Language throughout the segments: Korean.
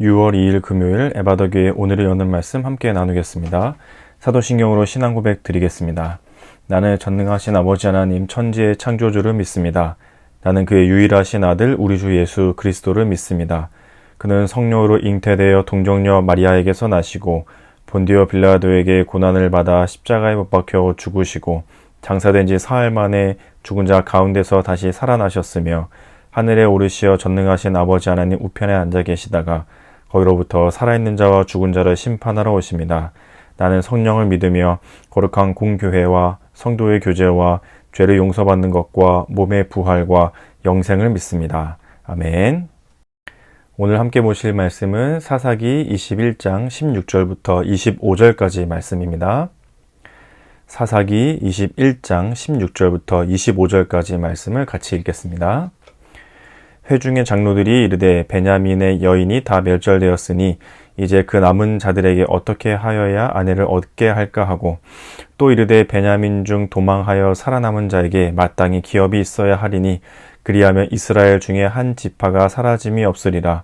6월 2일 금요일 에바더교회 오늘을 여는 말씀 함께 나누겠습니다. 사도신경으로 신앙 고백 드리겠습니다. 나는 전능하신 아버지 하나님 천지의 창조주를 믿습니다. 나는 그의 유일하신 아들 우리 주 예수 그리스도를 믿습니다. 그는 성령으로 잉태되어 동정녀 마리아에게서 나시고 본디오 빌라도에게 고난을 받아 십자가에 못 박혀 죽으시고 장사된 지 사흘 만에 죽은 자 가운데서 다시 살아나셨으며 하늘에 오르시어 전능하신 아버지 하나님 우편에 앉아 계시다가 거기로부터 살아있는 자와 죽은 자를 심판하러 오십니다. 나는 성령을 믿으며 거룩한 공교회와 성도의 교제와 죄를 용서받는 것과 몸의 부활과 영생을 믿습니다. 아멘. 오늘 함께 보실 말씀은 사사기 21장 16절부터 25절까지 말씀입니다. 사사기 21장 16절부터 25절까지 말씀을 같이 읽겠습니다. 회중의 장로들이 이르되 베냐민의 여인이 다 멸절되었으니 이제 그 남은 자들에게 어떻게 하여야 아내를 얻게 할까 하고 또 이르되 베냐민 중 도망하여 살아남은 자에게 마땅히 기업이 있어야 하리니 그리하면 이스라엘 중에 한 지파가 사라짐이 없으리라.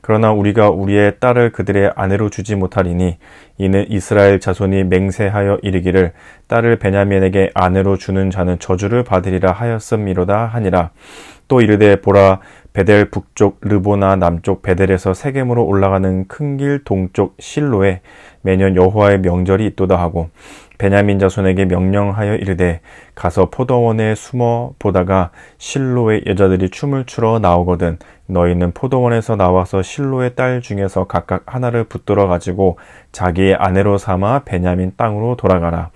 그러나 우리가 우리의 딸을 그들의 아내로 주지 못하리니 이는 이스라엘 자손이 맹세하여 이르기를 딸을 베냐민에게 아내로 주는 자는 저주를 받으리라 하였음이로다 하니라. 또 이르되 보라 베델 북쪽 르보나 남쪽 베델에서 세겜으로 올라가는 큰 길 동쪽 실로에 매년 여호와의 명절이 있도다 하고 베냐민 자손에게 명령하여 이르되 가서 포도원에 숨어 보다가 실로의 여자들이 춤을 추러 나오거든 너희는 포도원에서 나와서 실로의 딸 중에서 각각 하나를 붙들어 가지고 자기의 아내로 삼아 베냐민 땅으로 돌아가라.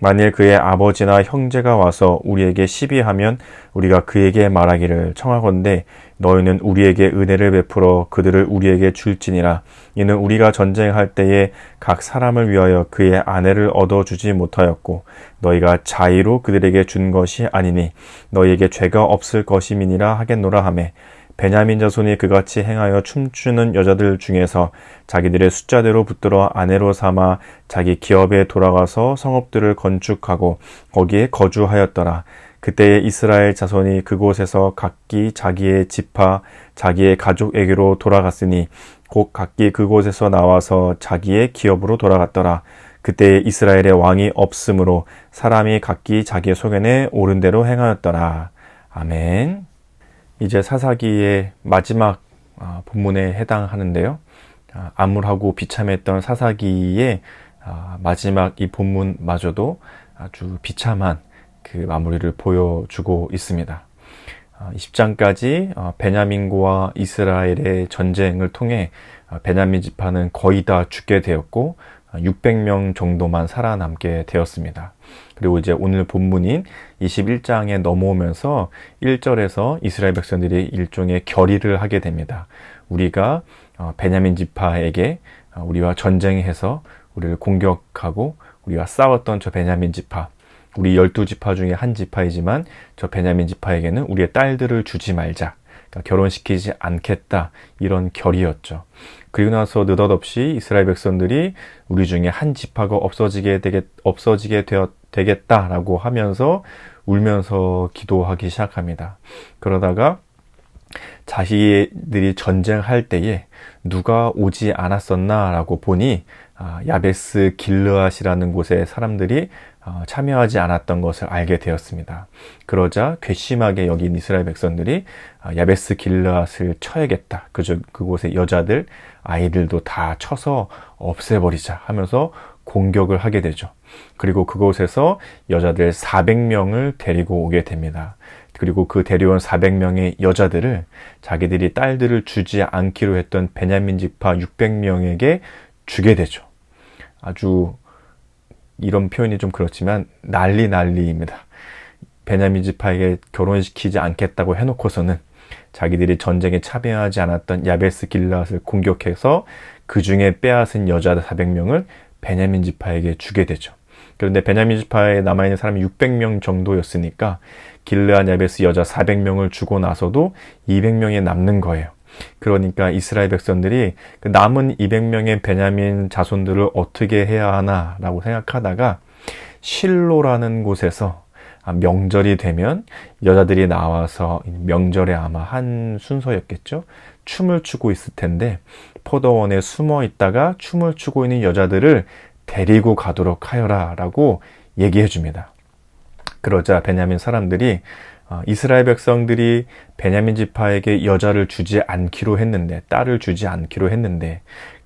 만일 그의 아버지나 형제가 와서 우리에게 시비하면 우리가 그에게 말하기를 청하건대 너희는 우리에게 은혜를 베풀어 그들을 우리에게 줄지니라. 이는 우리가 전쟁할 때에 각 사람을 위하여 그의 아내를 얻어주지 못하였고 너희가 자의로 그들에게 준 것이 아니니 너희에게 죄가 없을 것임이니라 하겠노라 하매 베냐민 자손이 그같이 행하여 춤추는 여자들 중에서 자기들의 숫자대로 붙들어 아내로 삼아 자기 기업에 돌아가서 성읍들을 건축하고 거기에 거주하였더라. 그때에 이스라엘 자손이 그곳에서 각기 자기의 지파 자기의 가족에게로 돌아갔으니 곧 각기 그곳에서 나와서 자기의 기업으로 돌아갔더라. 그때에 이스라엘의 왕이 없으므로 사람이 각기 자기의 소견에 옳은 대로 행하였더라. 아멘. 이제 사사기의 마지막 본문에 해당하는데요. 암울하고 비참했던 사사기의 마지막 이 본문마저도 아주 비참한 그 마무리를 보여주고 있습니다. 20장까지 베냐민과 이스라엘의 전쟁을 통해 베냐민 지파는 거의 다 죽게 되었고 600명 정도만 살아남게 되었습니다. 그리고 이제 오늘 본문인 21장에 넘어오면서 1절에서 이스라엘 백성들이 일종의 결의를 하게 됩니다. 우리가 베냐민 지파에게 우리와 전쟁해서 우리를 공격하고 우리가 싸웠던 저 베냐민 지파, 우리 12지파 중에 한 지파이지만 저 베냐민 지파에게는 우리의 딸들을 주지 말자. 그러니까 결혼시키지 않겠다. 이런 결의였죠. 그리고 나서 느닷없이 이스라엘 백성들이 우리 중에 한 지파가 없어지게 되겠다라고 하면서 울면서 기도하기 시작합니다. 그러다가 자신들이 전쟁할 때에 누가 오지 않았었나라고 보니 야베스 길르앗이라는 곳에 사람들이 참여하지 않았던 것을 알게 되었습니다. 그러자 괘씸하게 여긴 이스라엘 백성들이 야베스 길르앗을 쳐야겠다. 그곳의 여자들, 아이들도 다 쳐서 없애버리자 하면서 공격을 하게 되죠. 그리고 그곳에서 여자들 400명을 데리고 오게 됩니다. 그리고 그 데려온 400명의 여자들을 자기들이 딸들을 주지 않기로 했던 베냐민 지파 600명에게 주게 되죠. 아주 이런 표현이 좀 그렇지만 난리입니다. 베냐민 지파에게 결혼시키지 않겠다고 해놓고서는 자기들이 전쟁에 참여하지 않았던 야베스 길르앗을 공격해서 그 중에 빼앗은 여자 400명을 베냐민 지파에게 주게 되죠. 그런데 베냐민 지파에 남아있는 사람이 600명 정도였으니까 길르앗 야베스 여자 400명을 주고 나서도 200명이 남는 거예요. 그러니까 이스라엘 백성들이 그 남은 200명의 베냐민 자손들을 어떻게 해야 하나라고 생각하다가 실로라는 곳에서 명절이 되면 여자들이 나와서 명절에 아마 한 순서였겠죠. 춤을 추고 있을 텐데 포도원에 숨어 있다가 춤을 추고 있는 여자들을 데리고 가도록 하여라 라고 얘기해 줍니다. 그러자 베냐민 사람들이 이스라엘 백성들이 베냐민 지파에게 여자를 주지 않기로 했는데, 딸을 주지 않기로 했는데,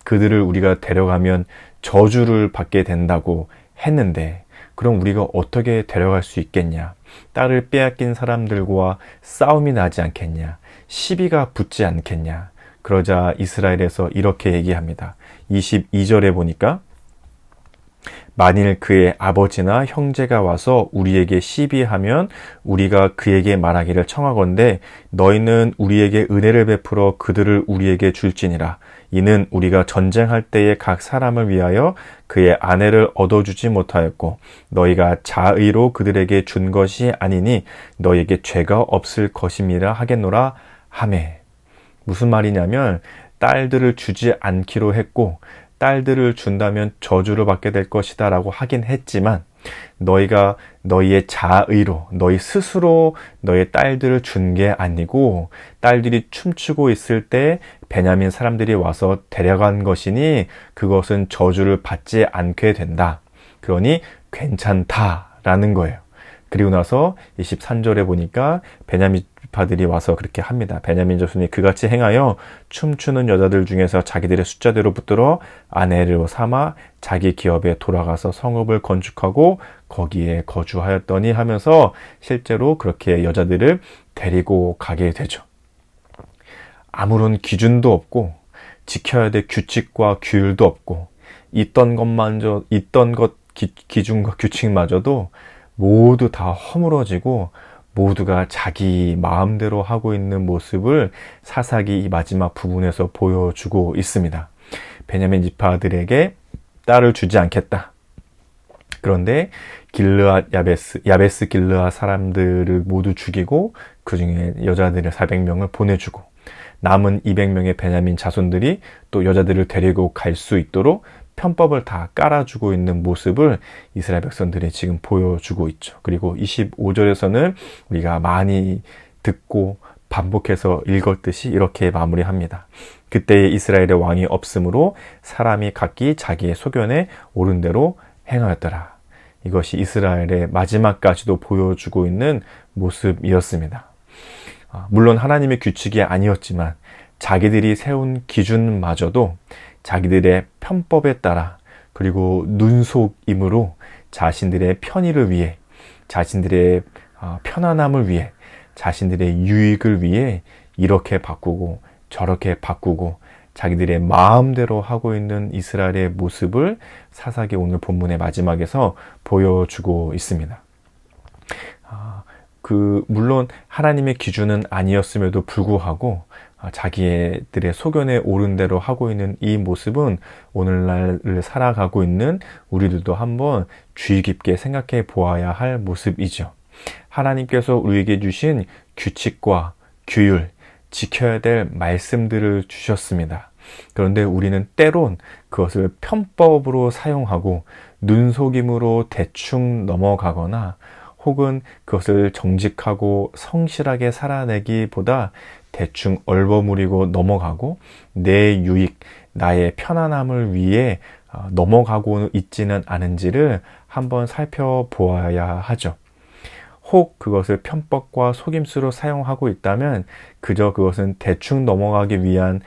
그들을 우리가 데려가면 저주를 받게 된다고 했는데, 그럼 우리가 어떻게 데려갈 수 있겠냐? 딸을 빼앗긴 사람들과 싸움이 나지 않겠냐? 시비가 붙지 않겠냐? 그러자 이스라엘에서 이렇게 얘기합니다. 22절에 보니까 만일 그의 아버지나 형제가 와서 우리에게 시비하면 우리가 그에게 말하기를 청하건대 너희는 우리에게 은혜를 베풀어 그들을 우리에게 줄지니라. 이는 우리가 전쟁할 때에 각 사람을 위하여 그의 아내를 얻어주지 못하였고 너희가 자의로 그들에게 준 것이 아니니 너희에게 죄가 없을 것임이라 하겠노라 하매. 무슨 말이냐면 딸들을 주지 않기로 했고 딸들을 준다면 저주를 받게 될 것이다 라고 하긴 했지만 너희가 너희의 자의로 너희 스스로 너희 딸들을 준 게 아니고 딸들이 춤추고 있을 때 베냐민 사람들이 와서 데려간 것이니 그것은 저주를 받지 않게 된다. 그러니 괜찮다라는 거예요. 그리고 나서 23절에 보니까 베냐민 지파들이 와서 그렇게 합니다. 베냐민 자손이 그같이 행하여 춤추는 여자들 중에서 자기들의 숫자대로 붙들어 아내를 삼아 자기 기업에 돌아가서 성읍을 건축하고 거기에 거주하였더니 하면서 실제로 그렇게 여자들을 데리고 가게 되죠. 아무런 기준도 없고 지켜야 될 규칙과 규율도 없고 있던 것 기준과 규칙마저도 모두 다 허물어지고 모두가 자기 마음대로 하고 있는 모습을 사사기 이 마지막 부분에서 보여주고 있습니다. 베냐민 지파들에게 딸을 주지 않겠다. 그런데 길르앗 야베스 길르앗 사람들을 모두 죽이고 그 중에 여자들을 400명을 보내주고 남은 200명의 베냐민 자손들이 또 여자들을 데리고 갈 수 있도록 편법을 다 깔아주고 있는 모습을 이스라엘 백성들이 지금 보여주고 있죠. 그리고 25절에서는 우리가 많이 듣고 반복해서 읽었듯이 이렇게 마무리합니다. 그때에 이스라엘의 왕이 없으므로 사람이 각기 자기의 소견에 옳은 대로 행하였더라. 이것이 이스라엘의 마지막까지도 보여주고 있는 모습이었습니다. 물론 하나님의 규칙이 아니었지만 자기들이 세운 기준마저도 자기들의 편법에 따라 그리고 눈속임으로 자신들의 편의를 위해 자신들의 편안함을 위해 자신들의 유익을 위해 이렇게 바꾸고 저렇게 바꾸고 자기들의 마음대로 하고 있는 이스라엘의 모습을 사사기 오늘 본문의 마지막에서 보여주고 있습니다. 물론 하나님의 기준은 아니었음에도 불구하고 자기들의 소견에 옳은 대로 하고 있는 이 모습은 오늘날을 살아가고 있는 우리들도 한번 주의 깊게 생각해 보아야 할 모습이죠. 하나님께서 우리에게 주신 규칙과 규율, 지켜야 될 말씀들을 주셨습니다. 그런데 우리는 때론 그것을 편법으로 사용하고 눈속임으로 대충 넘어가거나 혹은 그것을 정직하고 성실하게 살아내기보다 대충 얼버무리고 넘어가고 내 유익, 나의 편안함을 위해 넘어가고 있지는 않은지를 한번 살펴보아야 하죠. 혹 그것을 편법과 속임수로 사용하고 있다면 그저 그것은 대충 넘어가기 위한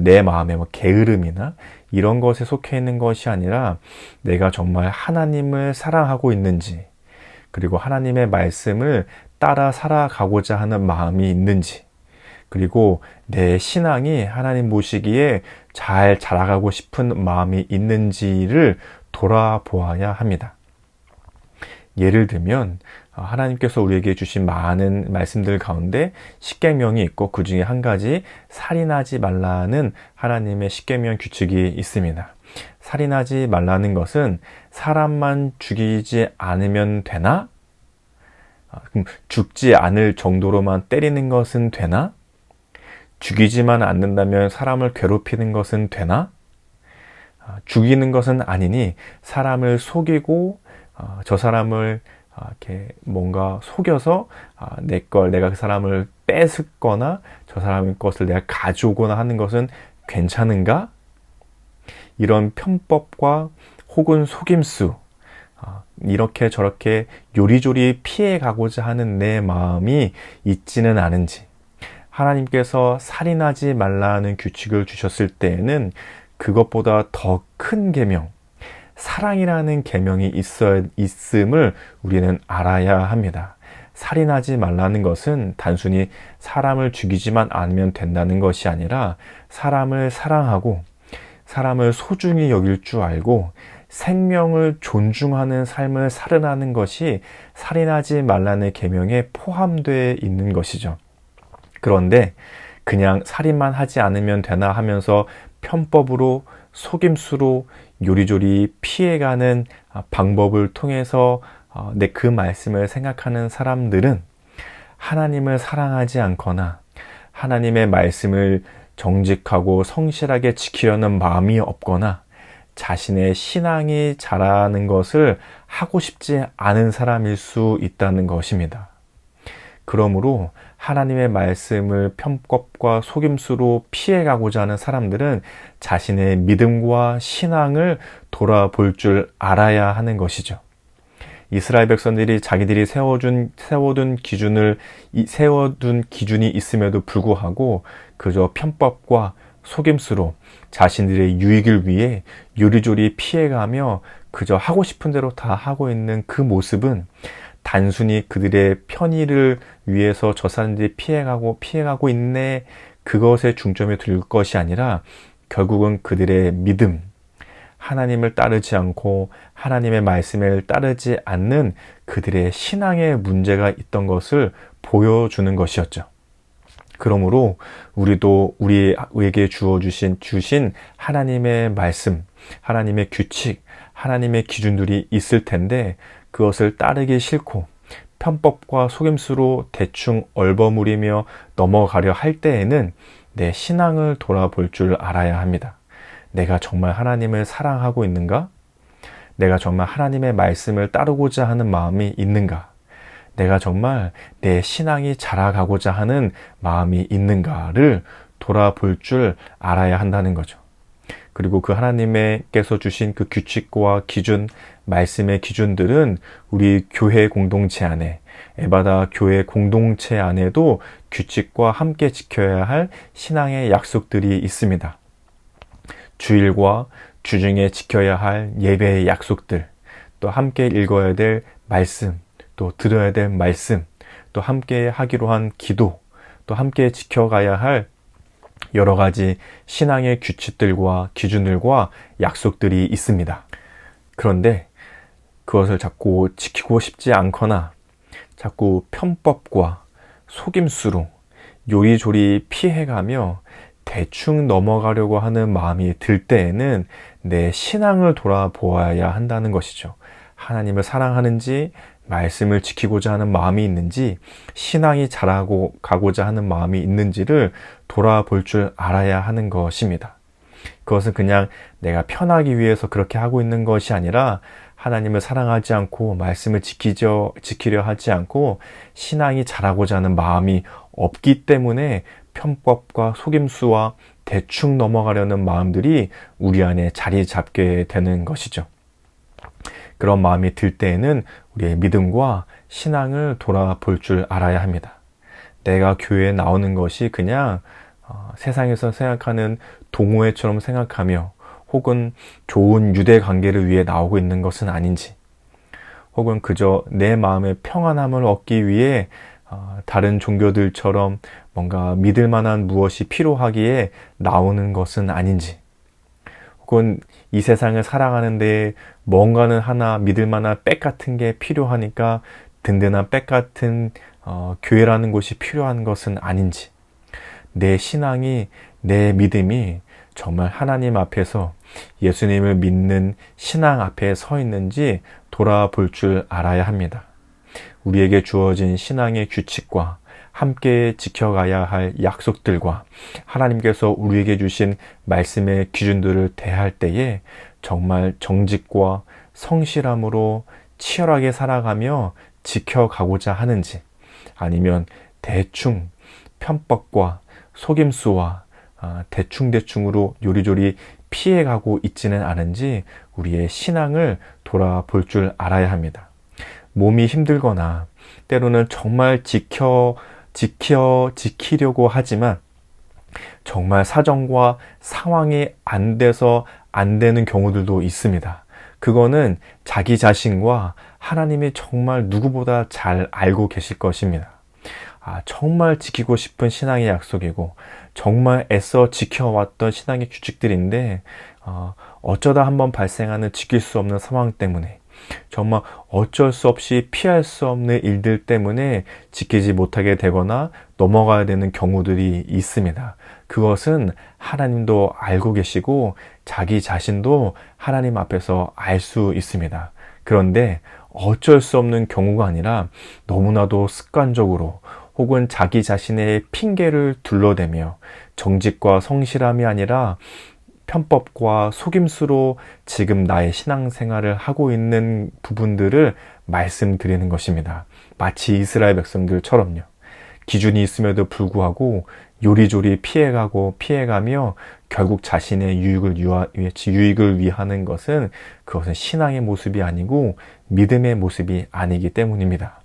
내 마음의 게으름이나 이런 것에 속해 있는 것이 아니라 내가 정말 하나님을 사랑하고 있는지 그리고 하나님의 말씀을 따라 살아가고자 하는 마음이 있는지 그리고 내 신앙이 하나님 보시기에 잘 자라가고 싶은 마음이 있는지를 돌아보아야 합니다. 예를 들면 하나님께서 우리에게 주신 많은 말씀들 가운데 십계명이 있고 그 중에 한 가지 살인하지 말라는 하나님의 십계명 규칙이 있습니다. 살인하지 말라는 것은 사람만 죽이지 않으면 되나? 그럼 죽지 않을 정도로만 때리는 것은 되나? 죽이지만 않는다면 사람을 괴롭히는 것은 되나? 죽이는 것은 아니니 사람을 속이고 저 사람을 이렇게 뭔가 속여서 내가 그 사람을 뺏거나 저 사람의 것을 내가 가져오거나 하는 것은 괜찮은가? 이런 편법과 혹은 속임수, 이렇게 저렇게 요리조리 피해가고자 하는 내 마음이 있지는 않은지, 하나님께서 살인하지 말라는 규칙을 주셨을 때에는 그것보다 더 큰 계명, 사랑이라는 계명이 있음을 우리는 알아야 합니다. 살인하지 말라는 것은 단순히 사람을 죽이지만 않으면 된다는 것이 아니라 사람을 사랑하고 사람을 소중히 여길 줄 알고 생명을 존중하는 삶을 살으라는 것이 살인하지 말라는 계명에 포함되어 있는 것이죠. 그런데 그냥 살인만 하지 않으면 되나 하면서 편법으로 속임수로 요리조리 피해가는 방법을 통해서 그 말씀을 생각하는 사람들은 하나님을 사랑하지 않거나 하나님의 말씀을 정직하고 성실하게 지키려는 마음이 없거나 자신의 신앙이 자라는 것을 하고 싶지 않은 사람일 수 있다는 것입니다. 그러므로 하나님의 말씀을 편법과 속임수로 피해가고자 하는 사람들은 자신의 믿음과 신앙을 돌아볼 줄 알아야 하는 것이죠. 이스라엘 백성들이 자기들이 세워둔 기준이 있음에도 불구하고 그저 편법과 속임수로 자신들의 유익을 위해 요리조리 피해가며 그저 하고 싶은 대로 다 하고 있는 그 모습은 단순히 그들의 편의를 위해서 저 사람들이 피해가고 있네, 그것에 중점이 둘 것이 아니라 결국은 그들의 믿음, 하나님을 따르지 않고 하나님의 말씀을 따르지 않는 그들의 신앙에 문제가 있던 것을 보여주는 것이었죠. 그러므로 우리도 우리에게 주신 하나님의 말씀, 하나님의 규칙, 하나님의 기준들이 있을 텐데 그것을 따르기 싫고 편법과 속임수로 대충 얼버무리며 넘어가려 할 때에는 내 신앙을 돌아볼 줄 알아야 합니다. 내가 정말 하나님을 사랑하고 있는가? 내가 정말 하나님의 말씀을 따르고자 하는 마음이 있는가? 내가 정말 내 신앙이 자라가고자 하는 마음이 있는가를 돌아볼 줄 알아야 한다는 거죠. 그리고 그 하나님께서 주신 그 규칙과 기준, 말씀의 기준들은 우리 교회 공동체 안에, 에바다 교회 공동체 안에도 규칙과 함께 지켜야 할 신앙의 약속들이 있습니다. 주일과 주중에 지켜야 할 예배의 약속들, 또 함께 읽어야 될 말씀, 또 들어야 될 말씀, 또 함께 하기로 한 기도, 또 함께 지켜가야 할 여러 가지 신앙의 규칙들과 기준들과 약속들이 있습니다. 그런데 그것을 자꾸 지키고 싶지 않거나 자꾸 편법과 속임수로 요리조리 피해가며 대충 넘어가려고 하는 마음이 들 때에는 내 신앙을 돌아보아야 한다는 것이죠. 하나님을 사랑하는지, 말씀을 지키고자 하는 마음이 있는지, 신앙이 자라고 가고자 하는 마음이 있는지를 돌아볼 줄 알아야 하는 것입니다. 그것은 그냥 내가 편하기 위해서 그렇게 하고 있는 것이 아니라 하나님을 사랑하지 않고 말씀을 지키려 하지 않고 신앙이 자라고자 하는 마음이 없기 때문에 편법과 속임수와 대충 넘어가려는 마음들이 우리 안에 자리 잡게 되는 것이죠. 그런 마음이 들 때에는 우리의 믿음과 신앙을 돌아볼 줄 알아야 합니다. 내가 교회에 나오는 것이 그냥 세상에서 생각하는 동호회처럼 생각하며 혹은 좋은 유대 관계를 위해 나오고 있는 것은 아닌지, 혹은 그저 내 마음의 평안함을 얻기 위해 다른 종교들처럼 뭔가 믿을 만한 무엇이 필요하기에 나오는 것은 아닌지, 혹은 이 세상을 살아가는데 뭔가는 하나 믿을 만한 백 같은 게 필요하니까 든든한 백 같은 교회라는 곳이 필요한 것은 아닌지, 내 신앙이, 내 믿음이 정말 하나님 앞에서 예수님을 믿는 신앙 앞에 서 있는지 돌아볼 줄 알아야 합니다. 우리에게 주어진 신앙의 규칙과 함께 지켜가야 할 약속들과 하나님께서 우리에게 주신 말씀의 기준들을 대할 때에 정말 정직과 성실함으로 치열하게 살아가며 지켜가고자 하는지, 아니면 대충 편법과 속임수와 대충대충으로 요리조리 피해가고 있지는 않은지 우리의 신앙을 돌아볼 줄 알아야 합니다. 몸이 힘들거나 때로는 정말 지키려고 하지만 정말 사정과 상황이 안 돼서 안 되는 경우들도 있습니다. 그거는 자기 자신과 하나님이 정말 누구보다 잘 알고 계실 것입니다. 정말 지키고 싶은 신앙의 약속이고 정말 애써 지켜왔던 신앙의 규칙들인데 어쩌다 한번 발생하는 지킬 수 없는 상황 때문에 정말 어쩔 수 없이 피할 수 없는 일들 때문에 지키지 못하게 되거나 넘어가야 되는 경우들이 있습니다. 그것은 하나님도 알고 계시고 자기 자신도 하나님 앞에서 알 수 있습니다. 그런데 어쩔 수 없는 경우가 아니라 너무나도 습관적으로 혹은 자기 자신의 핑계를 둘러대며 정직과 성실함이 아니라 편법과 속임수로 지금 나의 신앙생활을 하고 있는 부분들을 말씀드리는 것입니다. 마치 이스라엘 백성들처럼요. 기준이 있음에도 불구하고 요리조리 피해가며 결국 자신의 유익을 위하는 것은 그것은 신앙의 모습이 아니고 믿음의 모습이 아니기 때문입니다.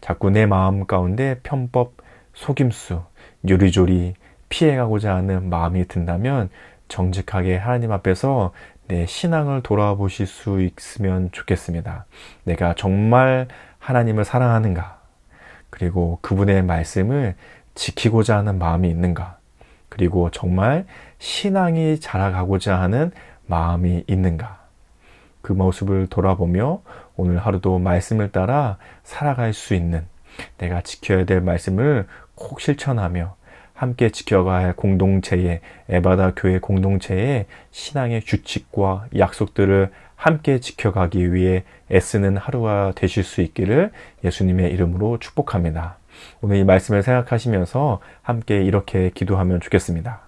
자꾸 내 마음 가운데 편법, 속임수, 요리조리 피해가고자 하는 마음이 든다면 정직하게 하나님 앞에서 내 신앙을 돌아보실 수 있으면 좋겠습니다. 내가 정말 하나님을 사랑하는가? 그리고 그분의 말씀을 지키고자 하는 마음이 있는가? 그리고 정말 신앙이 자라가고자 하는 마음이 있는가? 그 모습을 돌아보며 오늘 하루도 말씀을 따라 살아갈 수 있는, 내가 지켜야 될 말씀을 꼭 실천하며 함께 지켜가야 할 공동체의, 에바다 교회 공동체의 신앙의 규칙과 약속들을 함께 지켜가기 위해 애쓰는 하루가 되실 수 있기를 예수님의 이름으로 축복합니다. 오늘 이 말씀을 생각하시면서 함께 이렇게 기도하면 좋겠습니다.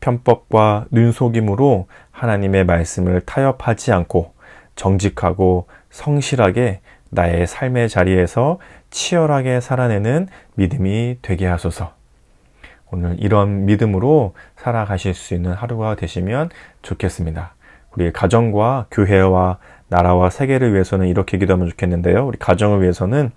편법과 눈속임으로 하나님의 말씀을 타협하지 않고 정직하고 성실하게 나의 삶의 자리에서 치열하게 살아내는 믿음이 되게 하소서. 오늘 이런 믿음으로 살아가실 수 있는 하루가 되시면 좋겠습니다. 우리 가정과 교회와 나라와 세계를 위해서는 이렇게 기도하면 좋겠는데요. 우리 가정을 위해서는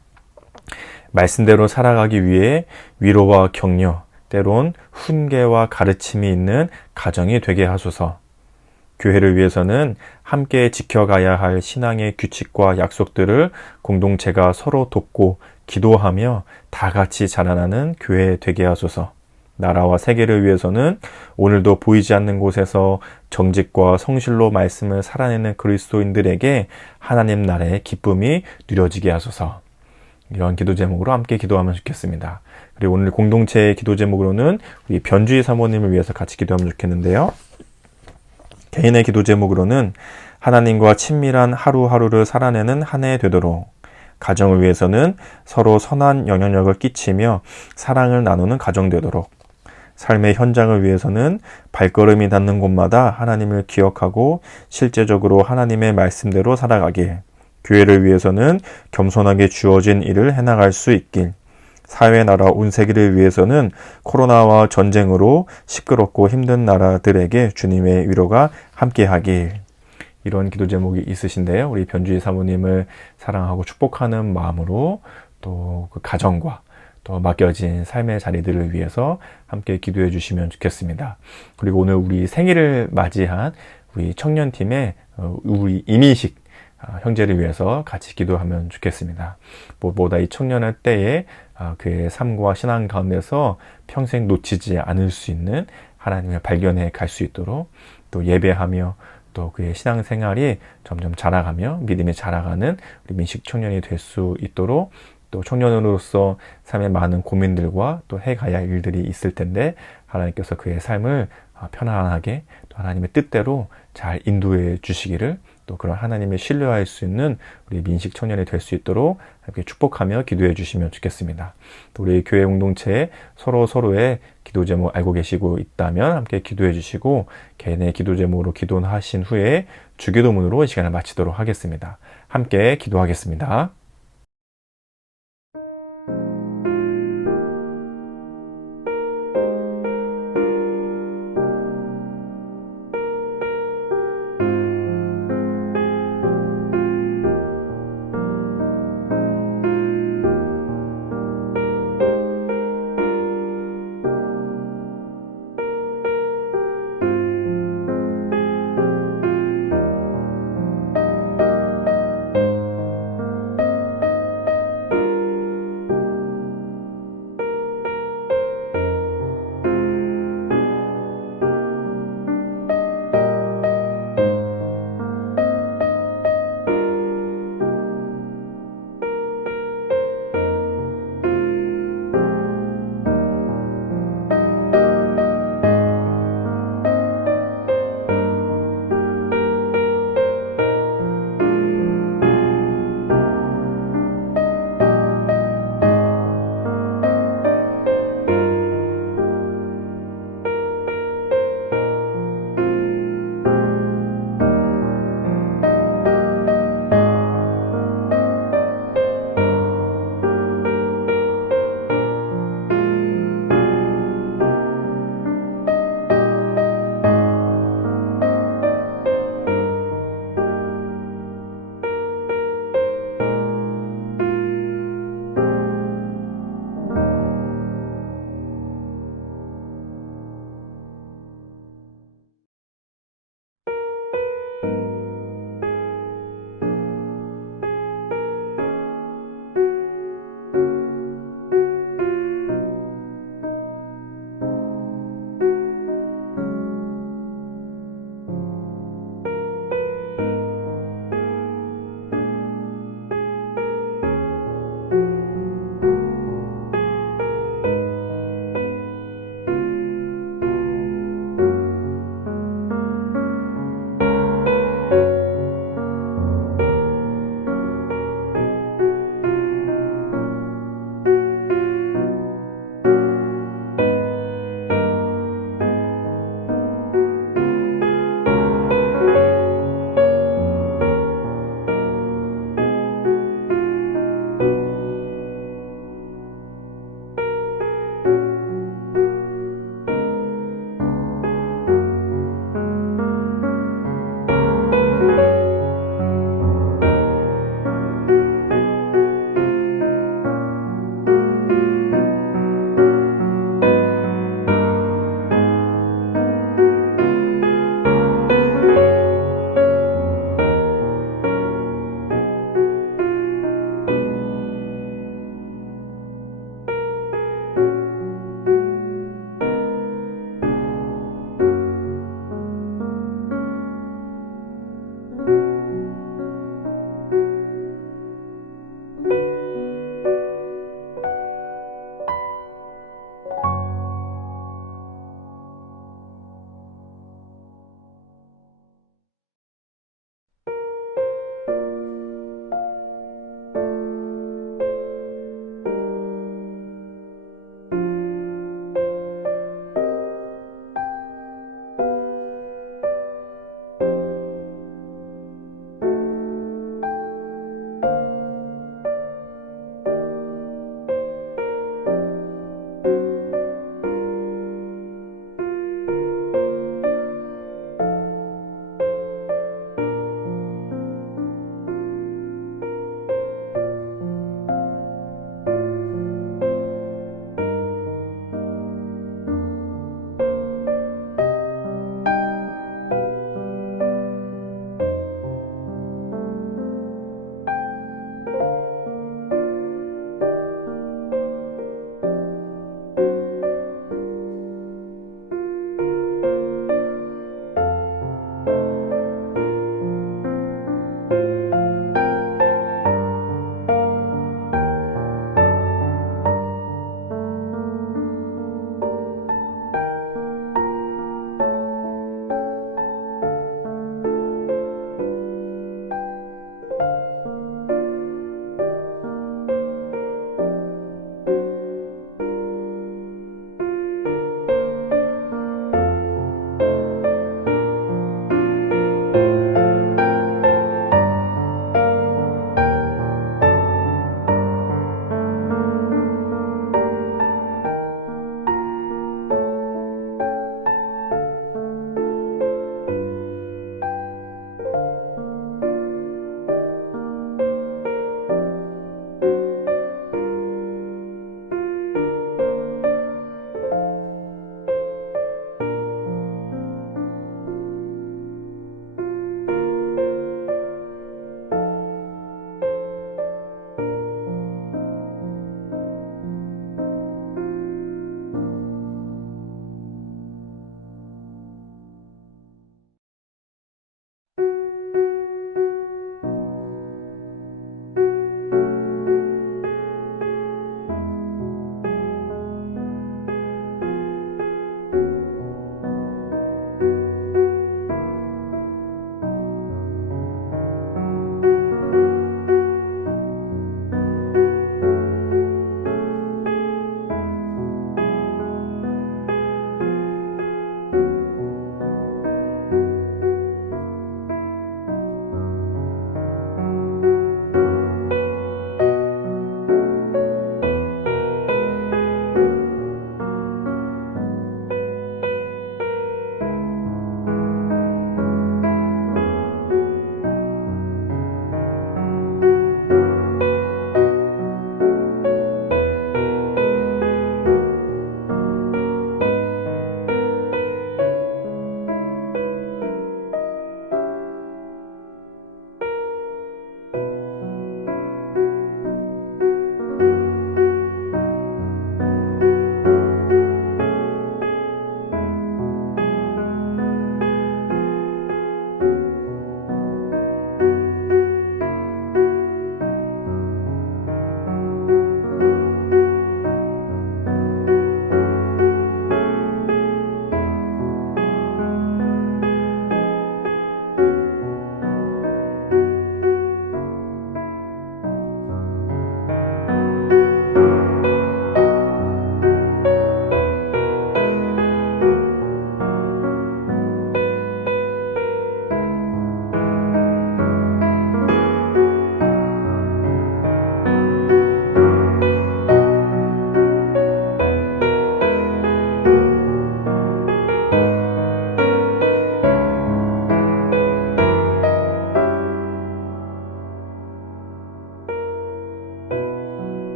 말씀대로 살아가기 위해 위로와 격려, 때론 훈계와 가르침이 있는 가정이 되게 하소서. 교회를 위해서는 함께 지켜가야 할 신앙의 규칙과 약속들을 공동체가 서로 돕고 기도하며 다 같이 자라나는 교회 되게 하소서. 나라와 세계를 위해서는 오늘도 보이지 않는 곳에서 정직과 성실로 말씀을 살아내는 그리스도인들에게 하나님 나라의 기쁨이 누려지게 하소서. 이런 기도 제목으로 함께 기도하면 좋겠습니다. 그리고 오늘 공동체의 기도 제목으로는 우리 변주희 사모님을 위해서 같이 기도하면 좋겠는데요. 개인의 기도 제목으로는 하나님과 친밀한 하루하루를 살아내는 한 해 되도록, 가정을 위해서는 서로 선한 영향력을 끼치며 사랑을 나누는 가정 되도록, 삶의 현장을 위해서는 발걸음이 닿는 곳마다 하나님을 기억하고 실제적으로 하나님의 말씀대로 살아가길, 교회를 위해서는 겸손하게 주어진 일을 해나갈 수 있길, 사회 나라 온 세계를 위해서는 코로나와 전쟁으로 시끄럽고 힘든 나라들에게 주님의 위로가 함께하길. 이런 기도 제목이 있으신데요. 우리 변주희 사모님을 사랑하고 축복하는 마음으로 또 그 가정과 또 맡겨진 삶의 자리들을 위해서 함께 기도해 주시면 좋겠습니다. 그리고 오늘 우리 생일을 맞이한 우리 청년팀의 우리 이민식 형제를 위해서 같이 기도하면 좋겠습니다. 무엇보다 이 청년의 때에 그의 삶과 신앙 가운데서 평생 놓치지 않을 수 있는 하나님을 발견해 갈 수 있도록, 또 예배하며 또 그의 신앙생활이 점점 자라가며 믿음이 자라가는 우리 민식 청년이 될 수 있도록, 또 청년으로서 삶의 많은 고민들과 또 해가야 할 일들이 있을 텐데 하나님께서 그의 삶을 편안하게 또 하나님의 뜻대로 잘 인도해 주시기를, 또 그런 하나님의 신뢰할 수 있는 우리 민식 청년이 될 수 있도록 이렇게 축복하며 기도해 주시면 좋겠습니다. 또 우리 교회 공동체에 서로의 기도 제목 알고 계시고 있다면 함께 기도해 주시고, 개인의 기도 제목으로 기도하신 후에 주기도문으로 이 시간을 마치도록 하겠습니다. 함께 기도하겠습니다.